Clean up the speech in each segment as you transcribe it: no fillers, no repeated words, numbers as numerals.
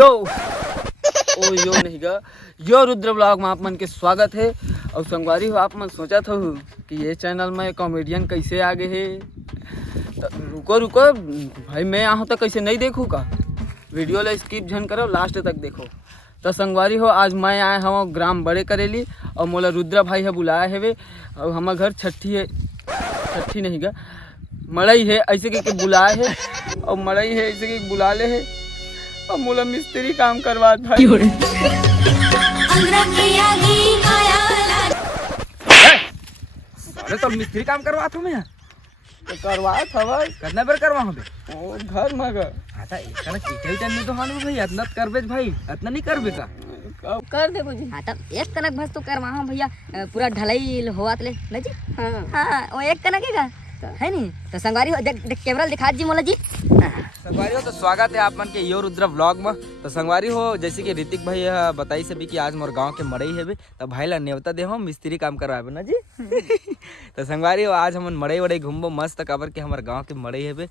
यो ओ यो नहीं गा यो रुद्र ब्लॉग में आप मन के स्वागत है। और संगवारी हो आप मन सोचा था कि ये चैनल में कॉमेडियन कैसे आगे है। तो रुको रुको भाई, मैं यहाँ तक कैसे नहीं देखूँ का, वीडियो ला स्किप झन करो, लास्ट तक देखो। तो संगवारी हो आज मैं आए हम ग्राम बड़े करेली और मोला रुद्र भाई है बुलाया है। और हमार घर छठी है, छठी नहीं गा मड़ई है, ऐसे करके बुलाए है। और मड़ई है ऐसे करके बुला ले है। और मोला मिस्त्री काम करवा भाई। अरे तो मिस्त्री काम करवा था मैं तो करवा था भाई, कितना बार करवा हूँ ओ घर में गा आता इतना कीचड़ टाइम तो हाल भाई इतना करबे भाई, इतना नहीं करबे का कर दे जी। हाँ तब एक कनक भस तो करवा भैया, पूरा ढलाई होवात ले ना जी। हाँ वो एक कनक ही का है नहीं। तो संगवारी हो कैमरा दिखा जी मोला जी। संगवारी हो तो स्वागत है आप मन के यो रुद्र व्लॉग में। तो संगवारी हो जैसे कि ऋतिक भाई बताई से भी कि आज मोर गांव के मड़ई है भी, तो भाई ला न्योता दे हम मिस्त्री काम करवाबे ना जी। तो संगवारी हो आज हम मड़ई वड़ई घूमबो मस्त, काबर के हमारे गांव के मड़ई है भी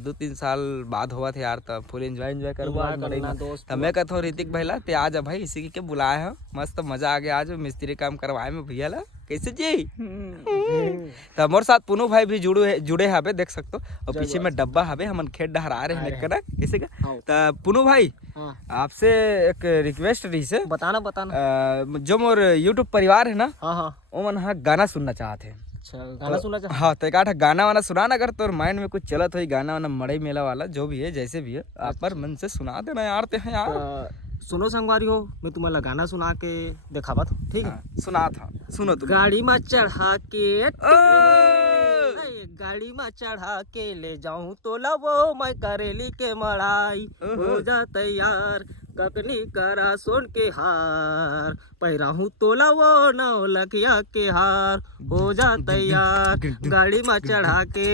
2-3 साल बाद हुआ थे यार। तो फुल एंजॉय करबो आज मड़ई में। तो मैं कहता हूँ ऋतिक भाई ला ते आज भाई इसी के बुलाए हैं, मस्त मजा आ गया आज मिस्त्री काम करवाए में भैया ला। कैसे जी? तो हमारे साथ पुनू भाई भी जुड़े हवे, देख सकते हो। और पीछे में डब्बा हवे, हम खेत डहरा रहे हैं कना कैसे का। तो पुनू भाई आपसे एक रिक्वेस्ट रही से बताना जो मोर यूट्यूब परिवार है ना, हाँ वो मन गाना सुनना चाहते हैं। अच्छा गाना सुनना चाहते। हाँ तो एक गाना वाना सुना ना, अगर तो माइंड में कुछ चलत हो गाना वाना मड़ई मेला वाला जो भी है जैसे भी है, आप पर मन से सुना देना यार। ते हैं यार सुनो संगवारी हो, मैं तुम्हारा गाना सुना के दिखावा था, ठीक है? सुना था, सुनो तुम। गाड़ी में चढ़ा के गाड़ी में चढ़ा के ले जाऊं तो लवो मैं करेली के मड़ाई। हो जा तैयार ककनी करा सोन के हार, पैराहूं तो लवो नौ लखिया के हार। हो जा तैयार गाड़ी में चढ़ा के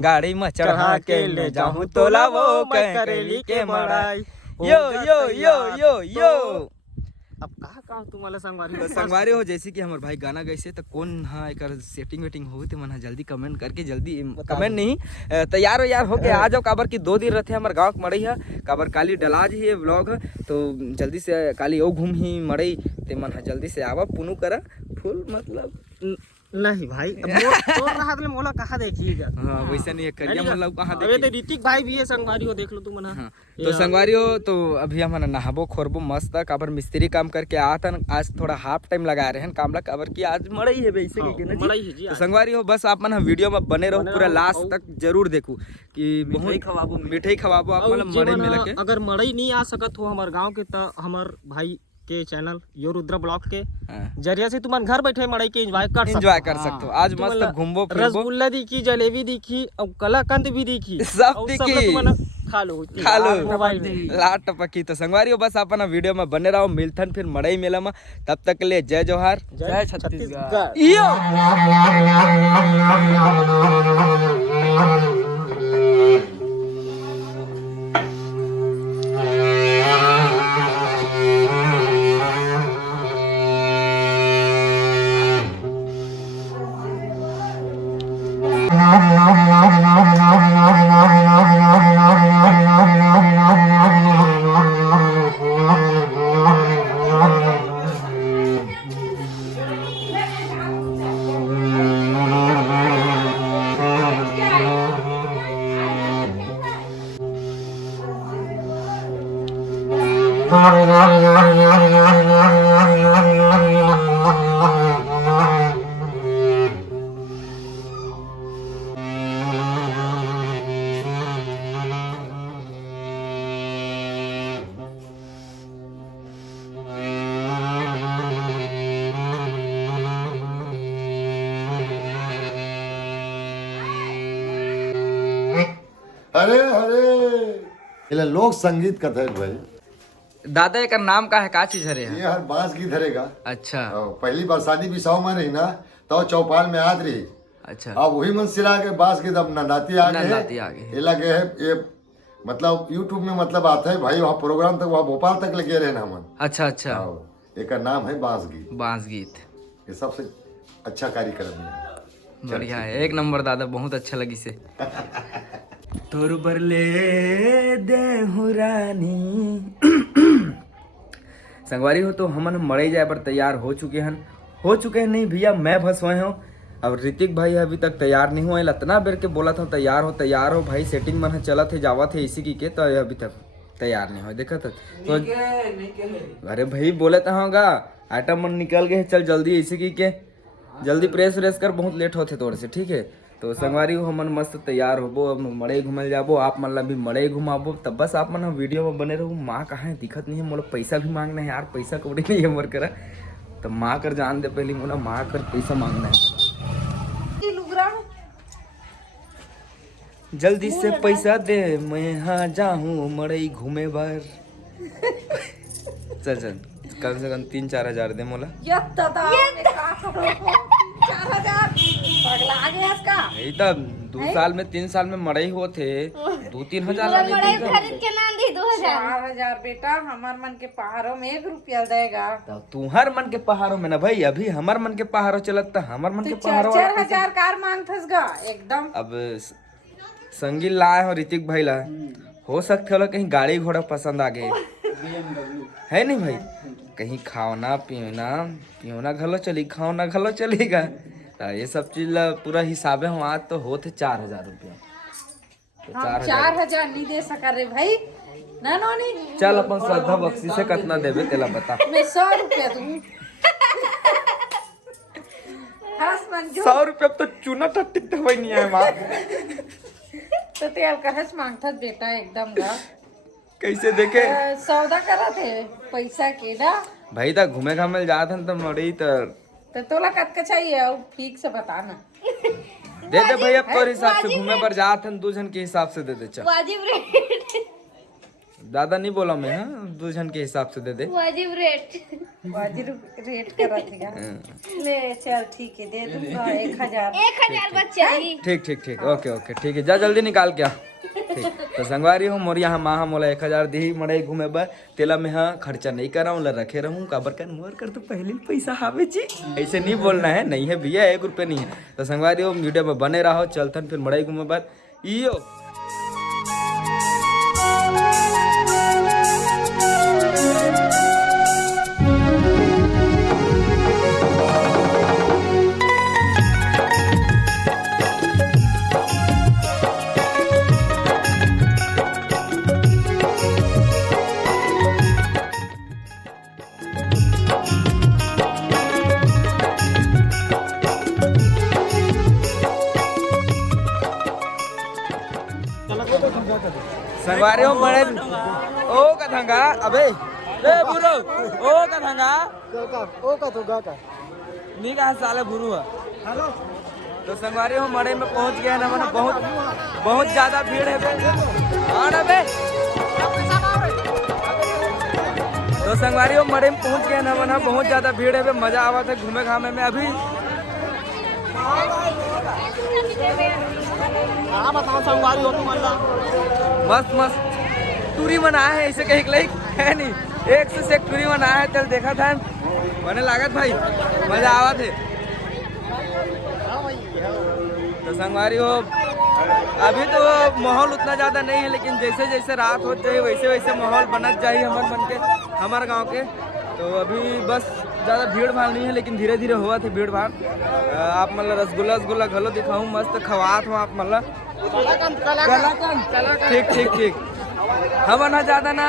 गाड़ी में चढ़ा के ले जाऊं तो लावो मैं करेली के मड़ाई। यो यो यो यो यो अब कहा तुम्हारा संगवारी तो संगवारी हो जैसे कि हमारे भाई गाना गैसे तो कौन हाँ एक सेटिंग वेटिंग हो तो मन जल्दी कमेंट करके जल्दी कमेंट नहीं तैयार हो यार हो के आ जाओ। काबर की 2 दिन रहते हमारे गाँव के मड़ई है, काबर काली डलाज ही व्लॉग है। तो जल्दी से काली ओ घूम ही मड़ई ते मन जल्दी से आवा पुनू करा फुल मतलब नहीं भाई तो रहा तो मोला कहाँ देखिएगा। हाँ वैसे नहीं है करिया मतलब कहाँ देखिए। तो ऋतिक भाई भी है संगवारी हो, देख लो तुम ना। हाँ। तो संगवारी हो तो अभी हम नहाबो खोरबो मस्त, काबर मिस्त्री काम करके आता न, आज थोड़ा हाफ टाइम लगा रहे हैं काम ला, काबर की आज मड़ई है वैसे मड़ई है जी। तो संगवारी हो बस आप मन वीडियो में बने रहो, पूरा लास्ट तक जरूर देखो कि मिठाई खवाबो आप मतलब मड़ई में लगे। अगर मड़ई नहीं आ सकत हो हमारे गाँव के, तो हमार भाई के चैनल यो रुद्र ब्लॉग के जरिया से तुम घर बैठे मड़ई के एंजॉय कर सकते हो। आज मस्त घूमबो फिरबो, रसगुल्ला दिखी, जलेबी दिखी और कलाकंद भी दिखी, सब दिखी, खा लो मोबाइल में लाट टपकी। तो संगवारी हो बस अपना वीडियो में बने रहो, मिलथन फिर मड़ई मेला में। तब तक के लिए जय जोहार, जय छत्तीसगढ़। अरे अरे लोक संगीत कथा है भाई। दादा एक नाम का है का चीज है ये हर बांस की धरेगा। अच्छा पहली बार शादी बिसाव में रही ना तो चौपाल में आद रही। अच्छा अब वही मन सिला के बांस की तब नंदाती आगे आगे लगे है ये मतलब यूट्यूब में मतलब आता है भाई, वहाँ प्रोग्राम तक वहाँ भोपाल तक लगे रहे ना मन। अच्छा अच्छा एक नाम है बांस गीत। ये सबसे अच्छा कार्यक्रम है, बढ़िया है, एक नंबर दादा, बहुत अच्छा लगी से। तोर बरले दे रानी। संगवारी हो तो हमन मरे जाए पर तैयार हो चुके हैं नहीं भैया, मैं फंसवाए हूँ। अब ऋतिक भाई अभी तक तैयार नहीं हुए, इतना बेर के बोला था तैयार हो भाई, सेटिंग मन चला थे जावा थे इसी की के, तो अभी तक तैयार नहीं हो। देखा था तो अरे भाई बोले तो होगा आइटम मन निकल गए, चल जल्दी इसी की के, जल्दी प्रेस व्रेस कर, बहुत लेट होते तोड़ से, ठीक है। तो संगवारी हो हमन मस्त तैयार होबो, अब मड़ई घूमल जाबो, आप मन ला भी मड़ई घुमाबो, तब बस आप मन वीडियो में बने रहो। माँ कहाँ है दिखत नहीं है, मोला पैसा भी मांगना है यार, पैसा कौड़ी नहीं है मोर करा, तो माँ कर जान दे पहले, मोला माँ कर पैसा मांगना है, जल्दी से पैसा दे, मैं यहाँ जाऊँ मड़ई घूमे बार। चल चल कम से कम 3-4 हजार दे मोला। यही तब 2 साल में 3 साल में मड़ई हो थे 2-3 हजार खरीद के ना दी 2000 4,000 बेटा, हमार मन के पहाड़ों में 1 रुपया देगा। तुहर मन के पहाड़ों में ना भाई, अभी हमार मन के पहाड़ों चलत था, हमार मन के 4,000 कार मांगथस गा एकदम। अब संगी लाए हो ऋतिक भाई ला, हो सकते हो कहीं गाड़ी घोड़ा पसंद आ गए है नहीं भाई, कहीं खाना पीना घलो चली, खाना घलो चलेगा, तो ये सब चीज ला पूरा हिसाबे हम आज तो होते 4,000 रुपया, तो 4,000 नहीं दे सका रे भाई ना नोनी। चल अपन श्रद्धा बख्शी से कितना देवे तेला बता। मैं 100 रुपया दूँ। 100 रुपया तो चूना टट्टी दवाई नहीं है माँ। तो तेल कहस मांगथस बेटा एकदम गा। कैसे देखे सौदा करा थे पैसा के ना भाई, था घूमे घामे जात हन तो मड़ी तो तोला कतका चाहिए और ठीक से बताना। दे दे भाई, अब तोर हिसाब से घूमे पर जात हन 2 जन के हिसाब से दे दे, चल वाजिब रेट, ज्यादा नहीं बोला मैं, हाँ 2 जन के हिसाब से दे दे। वाजिब रेट, वाजिब रेट करा थेगा। ले चल ठीक है दे दूंगा 1,000। 1000 बच चाहिए। ठीक ओके ठीक है, जा जल्दी निकाल के आ। ठीक तो संगवारी हो मोर यहाँ माँ मोला 1,000 दी मड़ई घूमे बर, तेला में हाँ खर्चा नहीं कर रहा हूँ, रखे रहूँ काबर कर मोर कर तो पहले पैसा हावे जी, ऐसे नहीं बोलना है, नहीं है भैया 1 रुपया नहीं है। तो संगवारी हो वीडियो में बने रहो, चलथन फिर मड़ई घूमे बर इयो। संगवारी हो मड़े ओ कथंगा अबे ए बुरो ओ कथंगा नी का साले बुरू है। हेलो तो संगवारी हो मड़े में पहुंच गए ना, मैंने बहुत ज्यादा भीड़ है बे, और अबे तो संगवारी हो मड़े में पहुंच गए ना, मैंने बहुत ज्यादा भीड़ है बे, मजा आवा था घूमे घामे में। अभी बताओ संगवारी हो तुम मस्त टूरी मनाया है, ऐसे कहीं लाइक है नहीं, एक से एक टूरी मनाया है, चल देखा था मैंने लागत भाई मजा आवा थे। तो संगवारी हो अभी तो माहौल उतना ज्यादा नहीं है, लेकिन जैसे जैसे रात हो जाए वैसे वैसे माहौल बनत जाए हमारे मन के, हमारे गांव के। तो अभी बस ज़्यादा भीड़ भाड़ नहीं है, लेकिन धीरे धीरे हुआ थे भीड़ भाड़। आप मतलब रसगुल्ला घलो दिखाऊँ, मस्त खवात हूँ आप मतलब ठीक हम ना ज़्यादा ना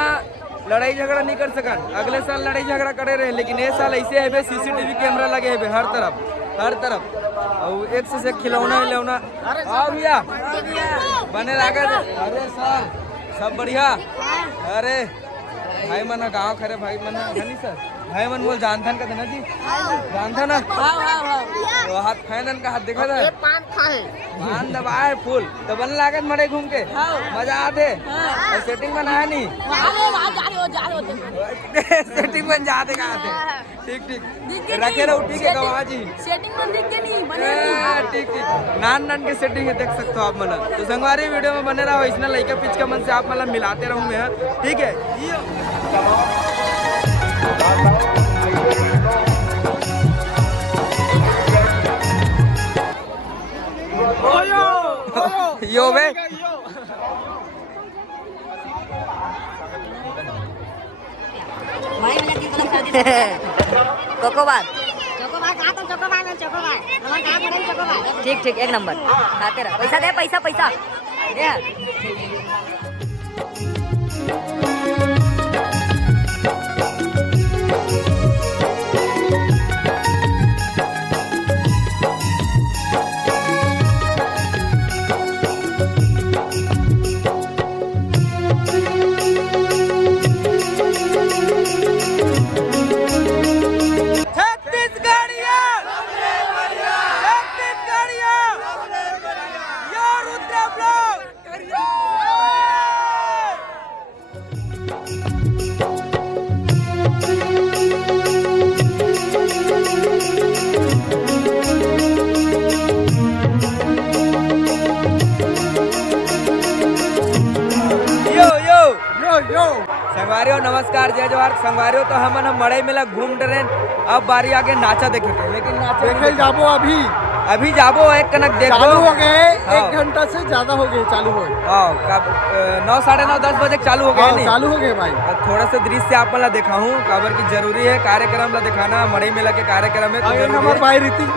लड़ाई झगड़ा नहीं कर सकन, अगले साल लड़ाई झगड़ा करे रहे, लेकिन ये साल ऐसे है CCTV कैमरा लगे है हर तरफ, और एक से एक खिलौना आओ भैया बने लागत। अरे सर सब बढ़िया, अरे भाई मन गाँव खरे भाई मन है सर, भाई मन बोल जानथन का था ना जी, जानथा ना तो हाथ फैनन का हाथ देखा था, पान दबाए फूल तो बन लागत मड़े घूम के मजा आते, और सेटिंग बनाया नहीं सेटिंग बन जाते कहाँ थे, ठीक रखे रहो, ठीक है गवाह जी, ठीक नान के सेटिंग है, देख सकते हो आप मतलब। तो संगवारी वीडियो में बने रहो, इसने लड़का पिच का मन से आप मतलब मिलाते रहूँ मैं, ठीक है। यो बे कोकोबार ठीक ठीक एक नंबर खाते रह पैसा दे पैसा पैसा दे संगवारियों नमस्कार जय जवाहर। संगवारियों तो हम मड़ई मेला घूम रहे। अब बारी आगे नाचा देखे थे, लेकिन नाचा देखे जाबो अभी जाबो एक कनक देखो चालू हो गए। हाँ। 1 घंटा से ज्यादा हो गए चालू हो 9 साढ़े 9 10 बजे चालू हो गए नहीं चालू हो गए भाई। थोड़ा सा दृश्य आप ला दिखाऊं काबर की जरूरी है कार्यक्रम ला दिखाना। मड़ई मेला के कार्यक्रम है तो जरूरी हमारे है। भाई ऋतिक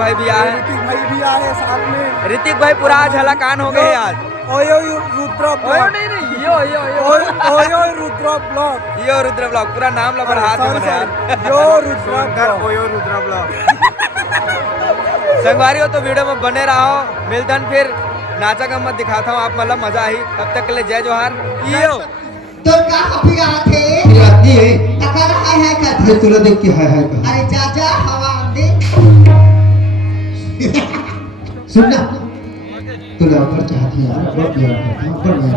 भाई भी आए ऋतिक भाई भी आए साथ में। ऋतिक भाई पूरा आज हलाकान हो गए आज। Oh yo Rudra blog oh yo Rudra blog yo Rudra blog पूरा नाम ला बढ़ा दे यार। Yo Rudra blog oh yo Rudra blog. संगवारियों तो वीडियो में बने रहो। मिलतन फिर नाचा का मत दिखाता हूँ आप मतलब मजा आई। तब तक के लिए जय जवाहर। यो तो का कॉफी का थे आती है अगर हाय हाय कर ये तुला देख के हाय हाय का अरे जा जा हवा दे सुनना तुला ऊपर चाहती है बहुत प्यार ऊपर मैं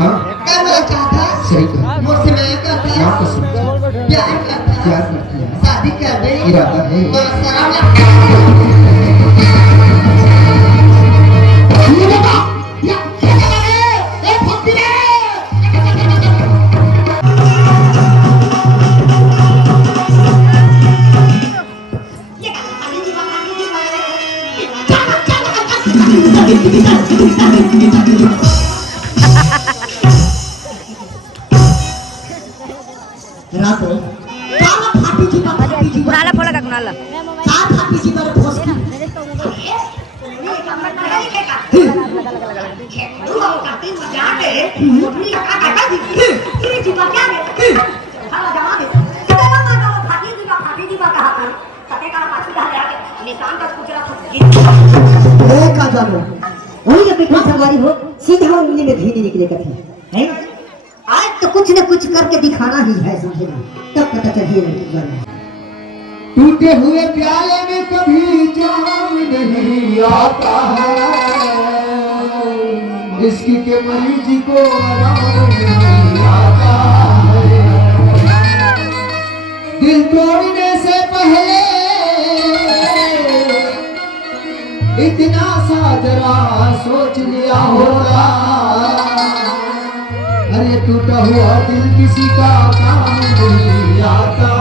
हां क्या बोला चाहता सही कहा मुझसे मैं करता क्या कसम प्यार करता प्यार करती है शादी कर दे इरादा है और सलाम रात हो काला फाटी जी का फाटी जी कुणाला फोड़ा का कुणाला का फाटी जी का ठोस की का जानो वही अपनी सवारी हो सीधा उंगली में घी निकले कथी है आज तो कुछ न कुछ करके दिखाना ही है समझेगा तब पता चलिए टूटे हुए प्याले में कभी जाम नहीं आता है इसकी के मरीज को आराम नहीं आता है दिल तोड़ने से पहले इतना सा जरा सोच लिया होगा अरे टूटा हुआ दिल किसी का काम नहीं आता